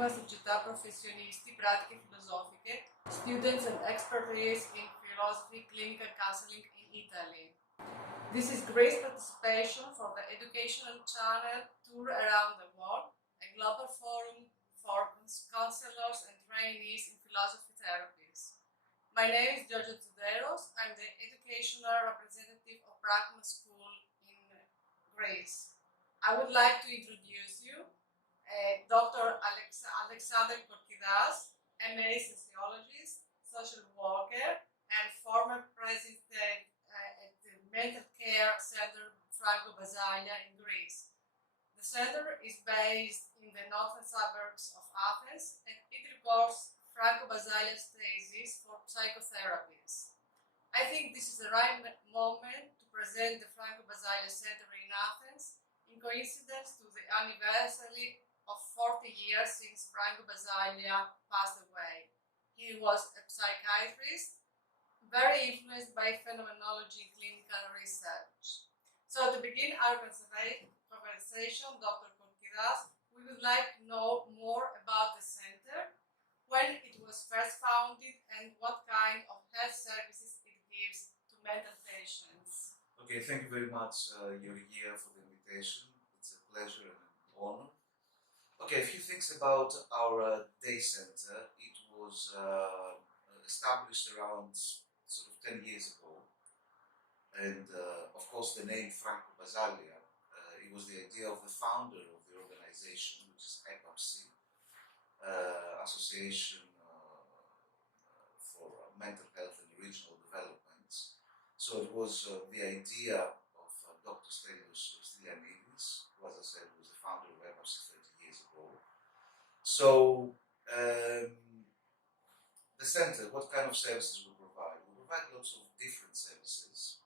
una società professionisti, pratiche filosofiche, students and expertise in philosophy, clinical counseling in Italy. This is Grace participation for the educational channel tour around the world, a global forum for counselors and trainees in philosophy therapies. My name is Giorgio Tuderos. I'm the educational representative of Pragma School in Greece. I would like to introduce you Dr. Alexander Korkidas, MA sociologist, social worker, and former president at the Mental Care Center Franco Basaglia in Greece. The center is based in the northern suburbs of Athens, and it reports Franco Basaglia's thesis for psychotherapies. I think this is the right moment to present the Franco Basaglia Center in Athens in coincidence to the anniversary of 40 years since Franco Basaglia passed away. He was a psychiatrist, very influenced by phenomenology and clinical research. So to begin our conversation, Dr. Korkidas, we would like to know more about the center, when it was first founded, and what kind of health services it gives to mental patients. Okay, thank you very much, Georgia, for the invitation. It's a pleasure and an honor. Okay, a few things about our day center. It was established around sort of 10 years ago, and of course the name Franco Basaglia, it was the idea of the founder of the organization, which is EPAPSI, Association for Mental Health and Regional Development. So it was the idea of Dr. Stelios Stylianidis, who, as I said, was the founder of EPAPSI 30 years ago. So the center, what kind of services we provide? We provide lots of different services.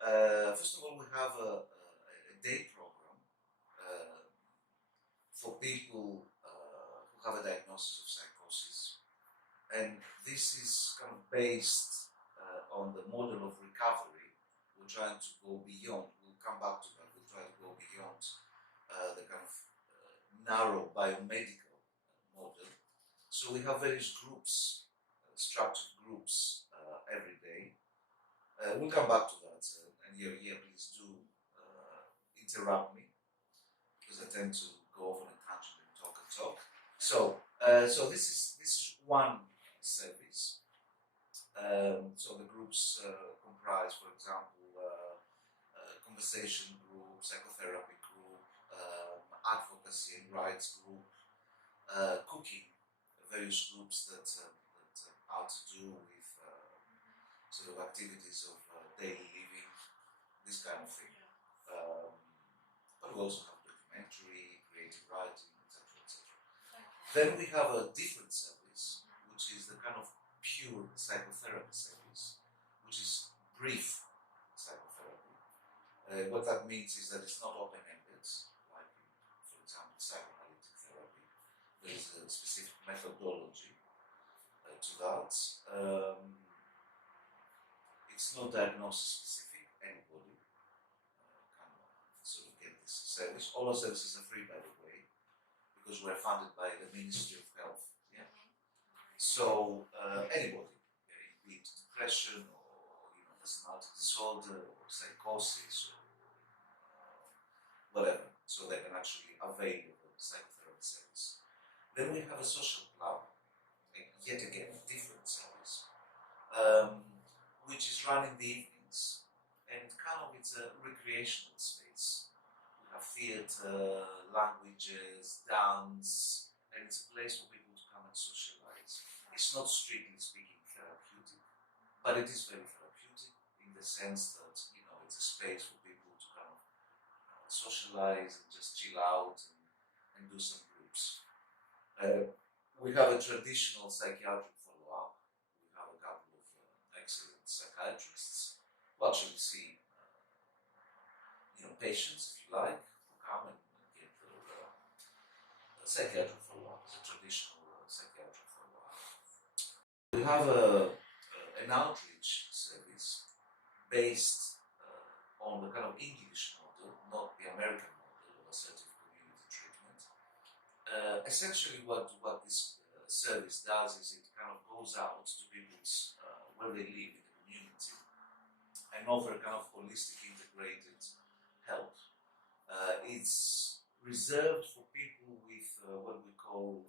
First of all, we have a day program for people who have a diagnosis of psychosis, and this is kind of based on the model of recovery. We're trying to go beyond, we'll come back to that, we'll try to go beyond the kind of narrow biomedical model. So we have various groups, structured groups every day. We'll come back to that, and here please do interrupt me, because I tend to go off on a tangent and talk. So this is one service. So the groups comprise, for example, conversation group, psychotherapy group, advocacy and rights group, cooking, various groups that are to do with sort of activities of daily living, this kind of thing. But we also have documentary, creative writing, etc. Then we have a different service, which is the kind of pure psychotherapy service, which is brief psychotherapy. What that means is that it's not open-ended, like, for example, psychoanalytic therapy. There is a specific methodology to that. It's not diagnosis specific. Anybody can sort of get this service. All our services are free, by the way, because we're funded by the Ministry of Health. Yeah. So anybody, be it depression or personality disorder or psychosis or whatever, so they can actually avail of the psychotherapy service. Then we have a social club, yet again a different service, which is run in the evenings, and it's a recreational space. We have theatre, languages, dance, and it's a place for people to come and socialize. It's not strictly speaking therapeutic, but it is very therapeutic in the sense that it's a space for people to kind of socialize and just chill out and do some groups. We have a traditional psychiatric follow-up. We have a couple of excellent psychiatrists who actually see patients, if you like, who come and get their psychiatric follow-up. It's a traditional psychiatric follow-up. We have an outreach service based on the kind of English model, not the American model of assertive community treatment, essentially what this service does is it kind of goes out to people's where they live in the community and offer kind of holistic integrated help. It's reserved for people with what we call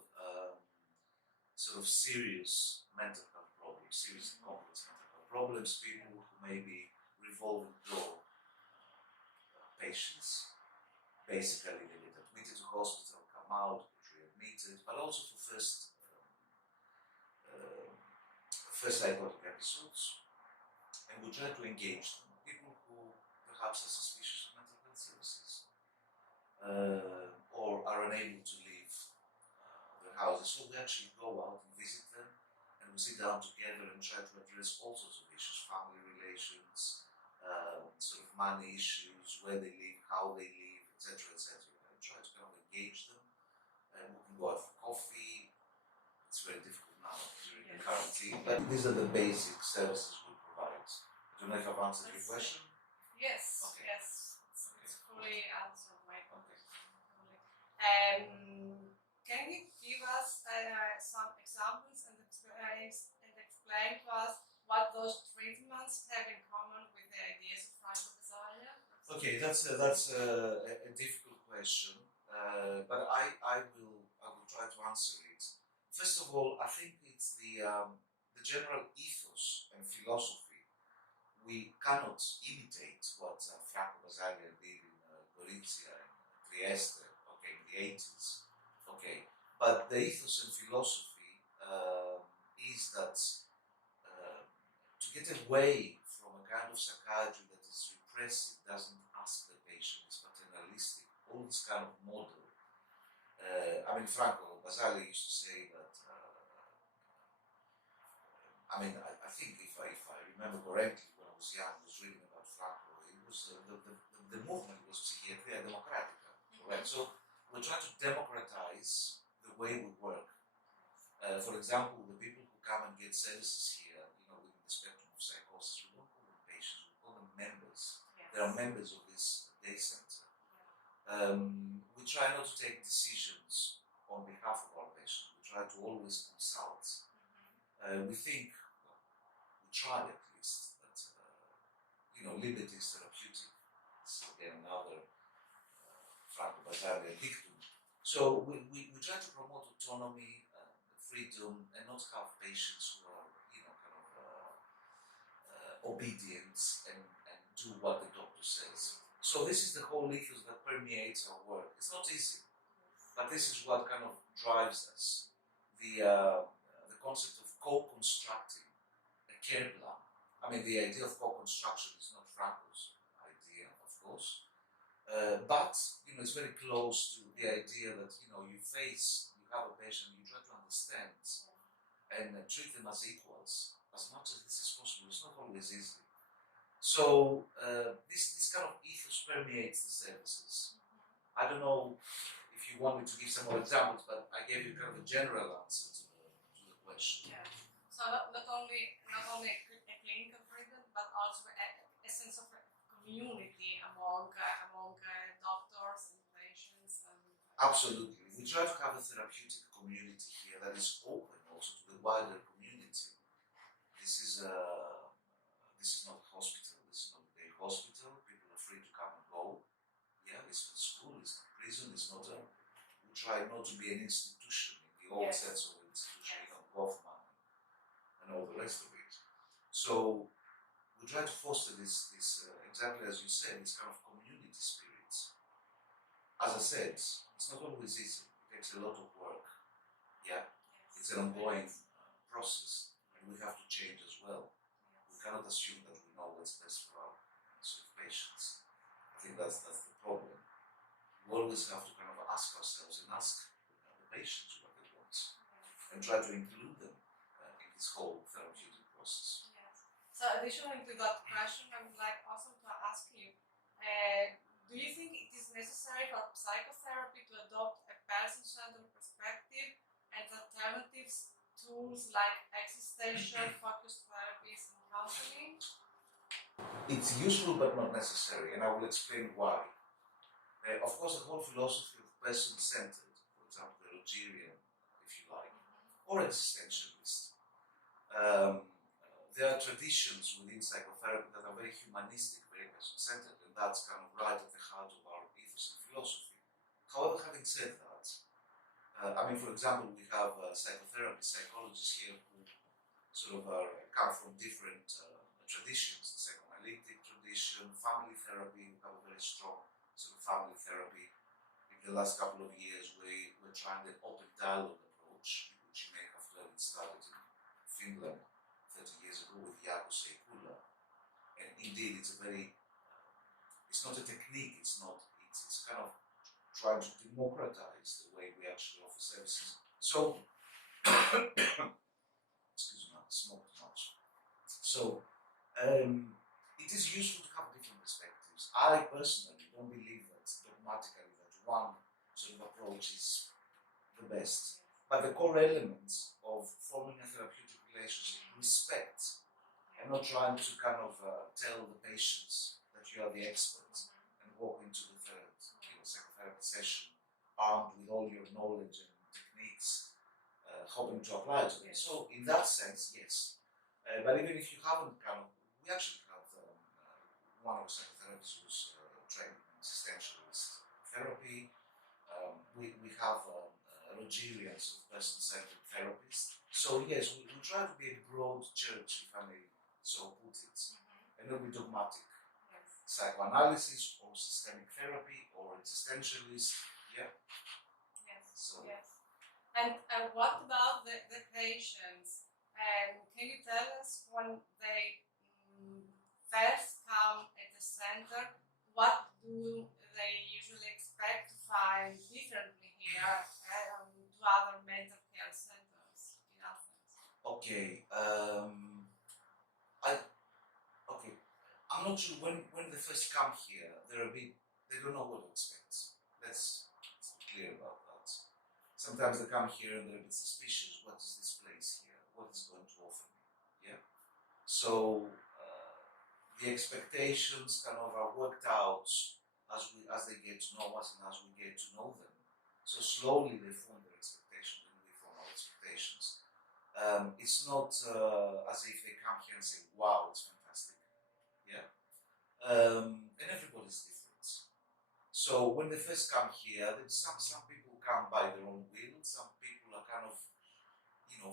sort of serious mental health problems, serious and complex mental health problems, people who may be revolving door patients. Basically, they get admitted to hospital, come out, get readmitted, but also for first psychotic episodes, and we try to engage them. People who perhaps are suspicious of mental health services or are unable to leave their houses. So we actually go out and visit them, and we sit down together and try to address all sorts of issues: family relations, sort of money issues, where they live, how they live, etc., etc. And try to kind of engage them. And we can go out for coffee. It's very difficult now during the quarantine, but these are the basic services we provide. I don't know if I've answered your question. Yes, Okay. yes, it's fully answered my question. Okay. Can you give us some examples and explain to us what those treatments have in common with the ideas of Pragma? Okay, that's a difficult question, but I will try to answer it. First of all, I think it's the general ethos and philosophy. We cannot imitate what Franco Basaglia did in Gorizia and Trieste, okay, in the 80s, okay. But the ethos and philosophy is that to get away from a kind of psychiatry that is repressive, doesn't ask the patient, is paternalistic, all this kind of model. Franco Basaglia used to say that. I think if I remember correctly, when I was young, I was reading about Franco. It was the movement was Psychiatria Democratica, correct? So we're trying to democratize the way we work. For example, the people who come and get services here, within the spectrum of psychosis, we don't call them patients, we call them members. Yes. They are members of this day center. We try not to take decisions on behalf of our patients. We try to always consult. We think, we try at least, that liberty is therapeutic. It's again another Franco Basaglia dictum. So we try to promote autonomy, freedom, and not have patients who are obedient and do what the doctor says. So this is the whole ethos that permeates our work. It's not easy, but this is what kind of drives us. The concept of co-constructing a care plan. The idea of co-construction is not Franco's idea, of course, but it's very close to the idea that you have a patient, you try to understand and treat them as equals as much as this is possible. It's not always easy. So this kind of ethos permeates the services. I don't know if you want me to give some more examples, but I gave you kind of a general answer to the question. Yeah. So not only a clinical freedom, but also a sense of community among doctors and patients. Absolutely. We try to have a therapeutic community here that is open also to the wider community. This is not a hospital. This is not a day hospital. People are free to come and go. Yeah, it's not school. It's not prison. It's not a. We try not to be an institution in the old sense of institution, Goffman and all the rest of it. So we try to foster this exactly as you said, this kind of community spirit. As I said, it's not always easy. It takes a lot of work. Yeah, it's an ongoing process, and we have to change as well. We cannot assume that we know what's best for our patients. I think that's the problem. We always have to kind of ask ourselves and ask the patients what they want, and try to include them in this whole therapeutic process. Yes. So additionally to that question, I would like also to ask you, do you think it is necessary for psychotherapy to adopt a person-centered perspective and alternatives tools like existential-focused therapies and counseling? It's useful but not necessary, and I will explain why. Of course, the whole philosophy of person-centered, for example, the Rogerian, if you like, or existentialist. Um, there are traditions within psychotherapy that are very humanistic, very person-centered, and that's kind of right at the heart of our ethos and philosophy. However, having said that, for example, we have psychotherapists, psychologists here who sort of come from different traditions, the psychoanalytic tradition, family therapy. We have a very strong sort of family therapy. In the last couple of years, we're trying the open dialogue approach, which you may have learned started in Finland 30 years ago with Jaakko Seikula. And indeed, it's not a technique, it's kind of trying to democratize the way we actually offer services. So, excuse me, I smoked too much. So, it is useful to have different perspectives. I personally don't believe that dogmatically that one sort of approach is the best. But the core elements of forming a therapeutic relationship, respect, and not trying to kind of tell the patients that you are the experts and walk into the psychotherapy session armed with all your knowledge and techniques, hoping to apply to them. So, in that sense, yes. But even if you haven't we actually have one of the psychotherapists who's trained in existentialist therapy. We have Rogerian sort of person-centered therapist. So yes, we try to be a broad church, if I may so put it, and not be dogmatic. Psychoanalysis or systemic therapy or existentialist, yeah. Yes. So. Yes. And what about the patients? Can you tell us when they first come at the center, what do they usually expect to find differently here to other mental health centers in Athens? Okay. I'm not sure when they first come here, they don't know what to expect. Let's be clear about that. Sometimes they come here and they're a bit suspicious. What is this place here? What is going to offer me? Yeah. So the expectations kind of are worked out as they get to know us and as we get to know them. So slowly they form their expectations and we form our expectations. It's not as if they come here and say, "Wow, it's fantastic." Yeah. And everybody's different. So when they first come here, then some people come by their own will. Some people are kind of,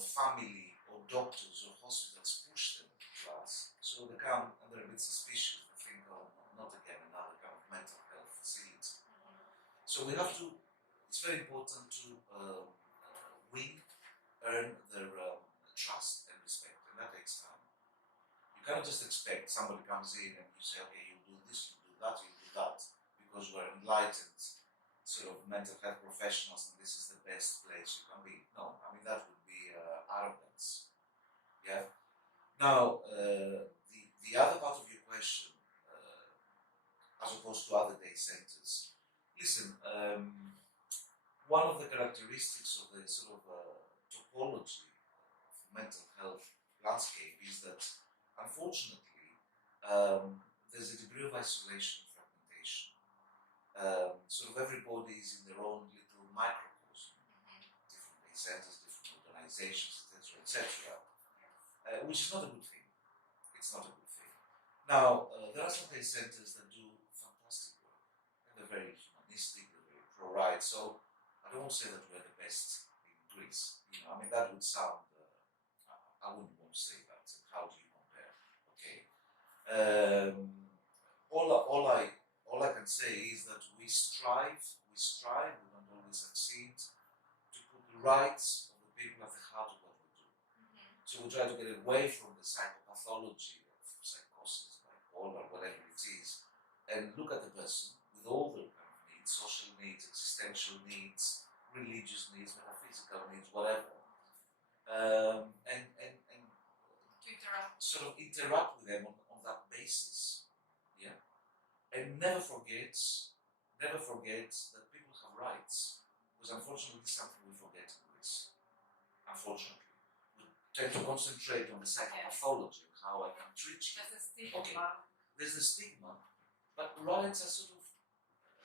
family or doctors or hospitals push them to us. So they come and they're a bit suspicious. They think, "Oh, not again, another kind of mental health facility." So we have to. It's very important to earn their trust and respect, and that takes time. You cannot just expect somebody comes in and you say, "Okay, you do this, you do that, because we're enlightened sort of mental health professionals and this is the best place you can be." No, that would be arrogance. Yeah. Now, the other part of your question, as opposed to other day centers, listen. One of the characteristics of the sort of topology of mental health landscape is that, unfortunately, there's a degree of isolation and fragmentation. Sort of everybody is in their own little microcosm, different day centers, different organizations, etc., which is not a good thing. It's not a good thing. Now, there are some day centers that do fantastic work, and they're very humanistic, they're very pro-right, so I don't want to say that we're the best in Greece. That would sound, I wouldn't want to say that. How do you compare? Okay. All I can say is that we strive, we don't always succeed, to put the rights of the people at the heart of what we do. So we try to get away from the psychopathology of psychosis, bipolar, whatever it is, and look at the person with all their kind of needs, social needs, existential needs, religious needs, metaphysical needs, whatever, and sort of interact with them on that basis, yeah, and never forget that people have rights, because unfortunately this is something we forget in Greece. Unfortunately, we tend to concentrate on the psychopathology of how I can treat you. There's a stigma. Okay, there's the stigma, but rights are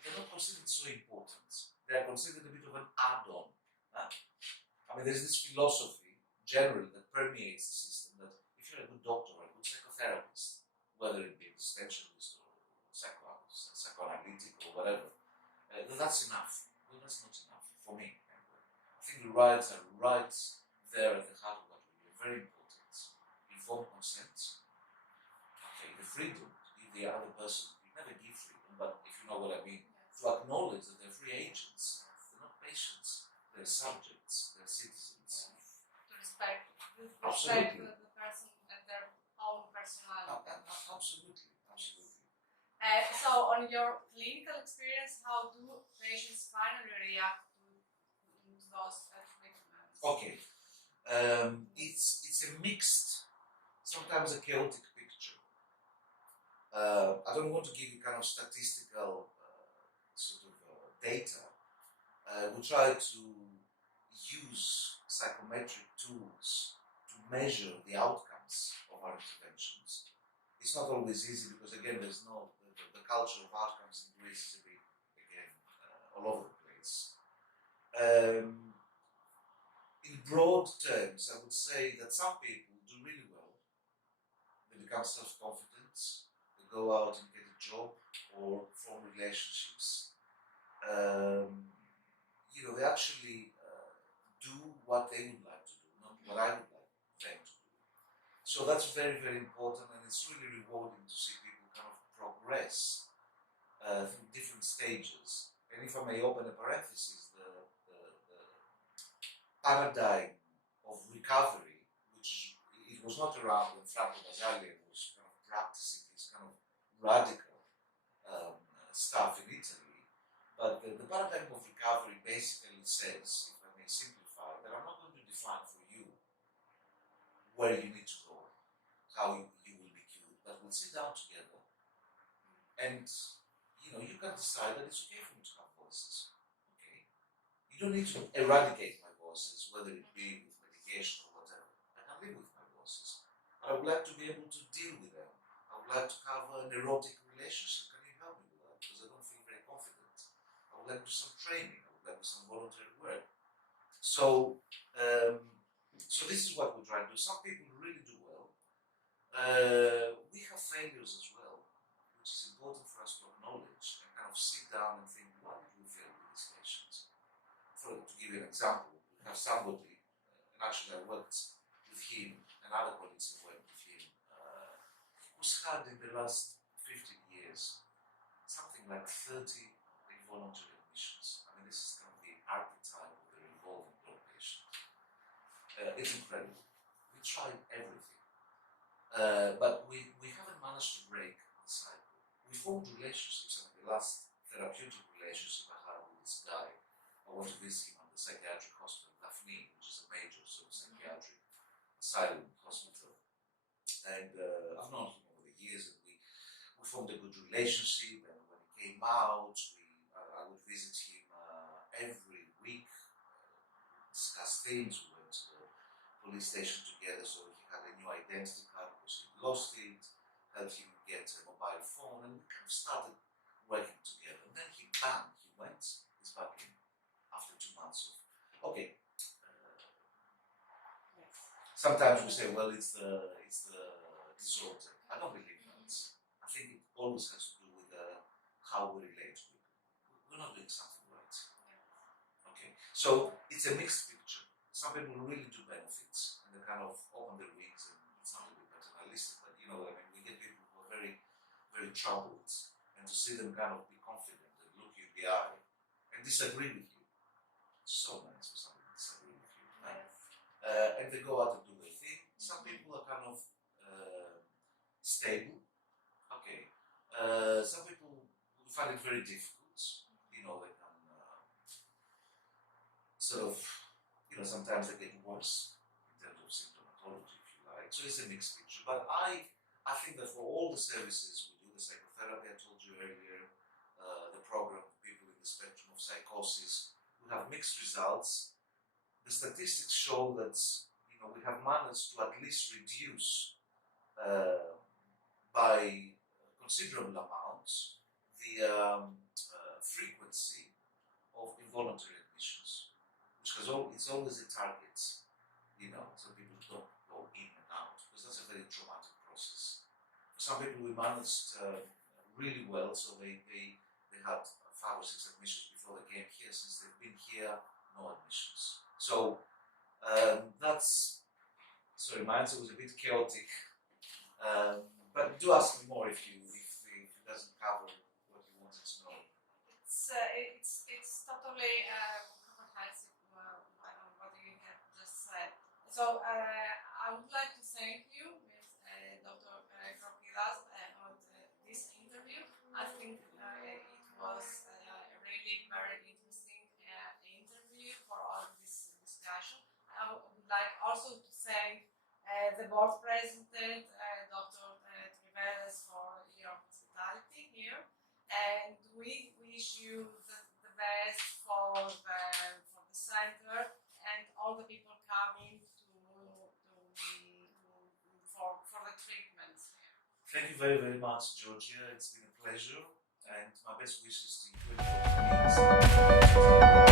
they're not considered so important. They are considered a bit of an add-on. I mean, there's this philosophy generally that permeates the system that if you're a good doctor or a good psychotherapist, whether it be existentialist or psychoanalytic or whatever, that's enough. Well, that's not enough for me. Anyway. I think the rights are right there at the heart of what we do. Very important. Informed consent. Okay, the freedom to give the other person. You never give freedom, but if you know what I mean, to acknowledge that they're free agents. They're not patients. They're subjects. They're citizens. To respect the Absolutely. person and their own personality. Absolutely. So, on your clinical experience, how do patients finally react to those treatments? Okay, it's a mixed, sometimes a chaotic picture. I don't want to give you kind of statistical data. We try to use psychometric tools to measure the outcomes of our interventions. It's not always easy because again, there's no the culture of outcomes in Greece is a bit again all over the place. In broad terms, I would say that some people do really well. They become self-confident. They go out and get a job or form relationships. They actually do what they would like to do, not what I would like them to do. So that's very, very important, and it's really rewarding to see people kind of progress through different stages. And if I may open a parenthesis, the paradigm of recovery, which it was not around when Franco Basaglia was kind of practicing this kind of radical stuff in Italy, but the paradigm of recovery basically says, if I may simplify, that I'm not going to define for you where you need to go, how you will be cured, but we'll sit down together and you can decide that it's okay for me to have voices. Okay. You don't need to eradicate my voices, whether it be with medication or whatever. I can live with my voices. But I would like to be able to deal with them. I would like to have an erotic relationship. Can you help me with that? Because I don't feel very confident. I would like to do some training. I would like to do some voluntary work. So this is what we try to do. Some people really do well. We have failures as well, which is important for us to acknowledge and kind of sit down and think, why did we fail with these patients? To give you an example, we have somebody, and actually I worked with him, and other colleagues have worked with him, who's had in the last 15 years something like 30 involuntary admissions. I mean, this is kind of the archetype of the revolving door patient. It's incredible. We tried everything, but we haven't managed to break the cycle. We formed relationships, and the last therapeutic relationship I had with this guy, I went to visit him at the psychiatric hospital, Daphne, which is a major sort of psychiatric asylum hospital. And I've known him over the years, and we formed a good relationship. And when he came out, I would visit him every week, discuss things. We went to the police station together, so he had a new identity card because he lost it. Helped him get a mobile phone, and we kind of started working together. And then he went, he's back in. After 2 months of sometimes we say, well, it's the disorder. I don't believe that. I think it always has to do with how we relate to people. We're not doing something right. Okay, so it's a mixed picture. Some people really do benefits and they kind of open their wings, and it's not a bit paternalistic, but you know what I mean. We get people who are very, very troubled, and to see them kind of be confident and look you in the eye and disagree with you. So nice for somebody to disagree with you. And they go out and do their thing. Some people are kind of stable. Okay. Some people find it very difficult. They can sometimes they get worse in terms of symptomatology, if you like. So it's a mixed picture. But I think that for all the services we do, the psychotherapy I told you earlier, the program for people in the spectrum of psychosis, we have mixed results. The statistics show that we have managed to at least reduce by considerable amounts the frequency of involuntary admissions, which which has it's always a target, you know, so people don't go in and out, because that's a very traumatic process. For some people, we managed really well, so they had 5 or 6 admissions before they came here. Since they've been here, no admissions. So that's, sorry, my answer was a bit chaotic, but do ask me more if it doesn't cover what you wanted to know. It's totally comprehensive what you have just said. So I would like to thank you, Dr. Korkidas, on this interview. I think it was really very interesting interview for all this discussion. I would like also to thank the board president, Dr. Triveres, for your hospitality here, and we wish you the best for the center and all the people coming for the treatments here. Thank you very, very much, Georgia. It's been a pleasure, and my best wishes to you and your colleagues.